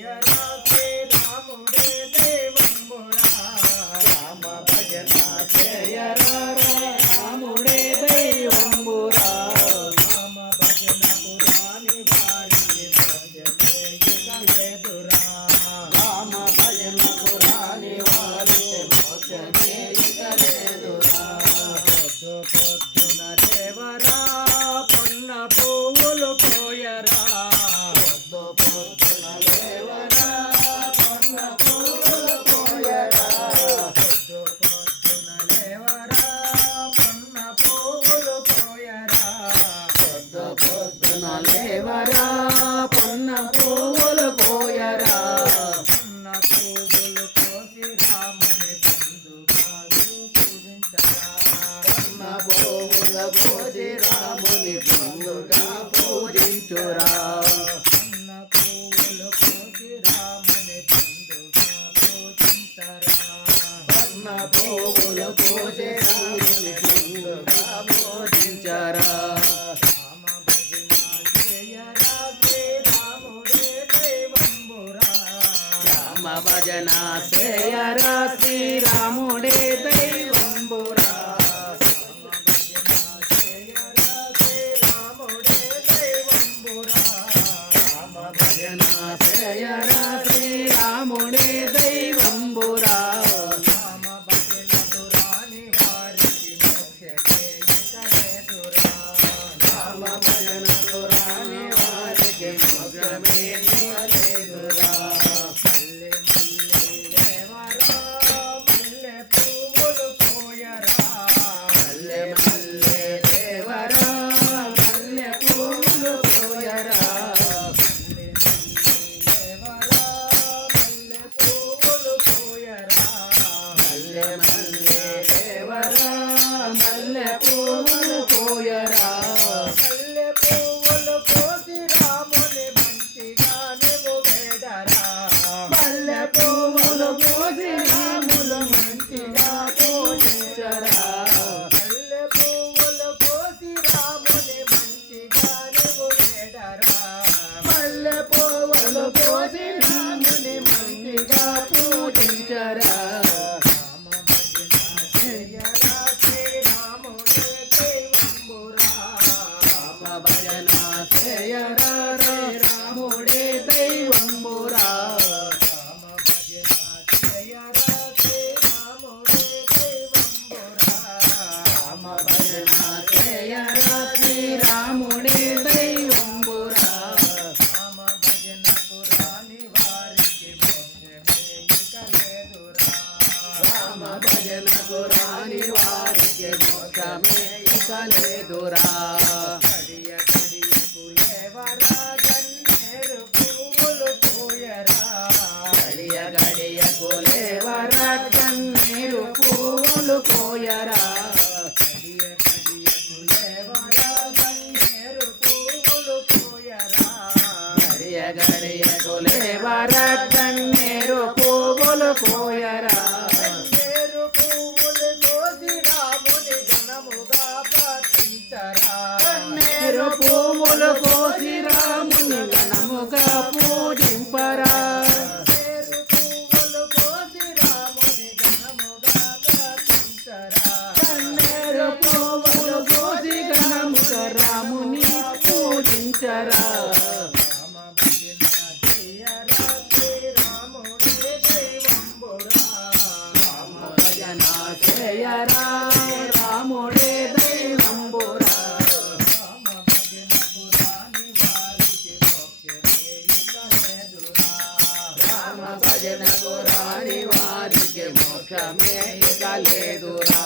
చేయరా శ్రీరాముడే దైవంబురా రామ భజన చేయరా రాముడే దైవంబురా రామ భజన పురాణి వారికి భజనేయులేదురా రామ భజన పురాణి వారికి మోక్షమేయులేదురా పొద్దు పొద్దున లేవరా పొన్న పువ్వులు కోయరా పొద్దు పొద్దున లేవరా పొన్న పువ్వులు కోయరా పొద్దు పొద్దున లేవరా పొన్న పువ్వులు కోయరా పొద్దు పొద్దున లేవరా పొన్న పువ్వులు కోయరా పొన్న పువ్వులు కోసి రాముని బంధుగాను పూజించరా పొన్న పువ్వుల కోసి రాముని బంధుగా పూజించురా పొన్న పువ్వులు కోసి రాముని బంధుగా పూజించరా పొన్న పువ్వుల కోసి రాముని బంధుగా పూజించరా రామ భజన చేయరా శ్రీరాముడే దైవంబురా రామ భజన చేయరా శ్రీరాముడే దైవంబురా రామ భజన చేయరా శ్రీరాముడే దైవంబురా రామ భజన పురాణి వారికి మోక్షమే లేదురా మల్లె మల్లె దేవరా మల్లె పూలు కోయరా మల్లె మల్లె దేవరా మల్లె పూలు కోయరా మల్లె పువ్వులు కోసి రాములు మంచిగా పూజించరా మల్లె పువ్వులు కోసి రాముని మంచిగా పూజించరా రామ భజన చేయరా రే రాముడే దైవంబురా రామ భజన చేయరా శ్రీరాముడే దైవంబురా రామ భజన పురాణి వారికి మోక్షమే ఇక లేదురా గడియ గడియకు లేవరా కన్నీరు పువ్వులు కోయరా గడియ గడియకు లేవరా కన్నీరు పువ్వులు కోయరా కన్నీరు పువ్వులు కోసి రాముని ఘనముగా పూజింపరా కన్నీరు పువ్వులు కోసి ఘనముగా రాముని పూజించరా రామ భజన చేయరా రాముడే దైవంబురా రామ భజన పురాణి వారికి మోక్షమే ఇక లేదురా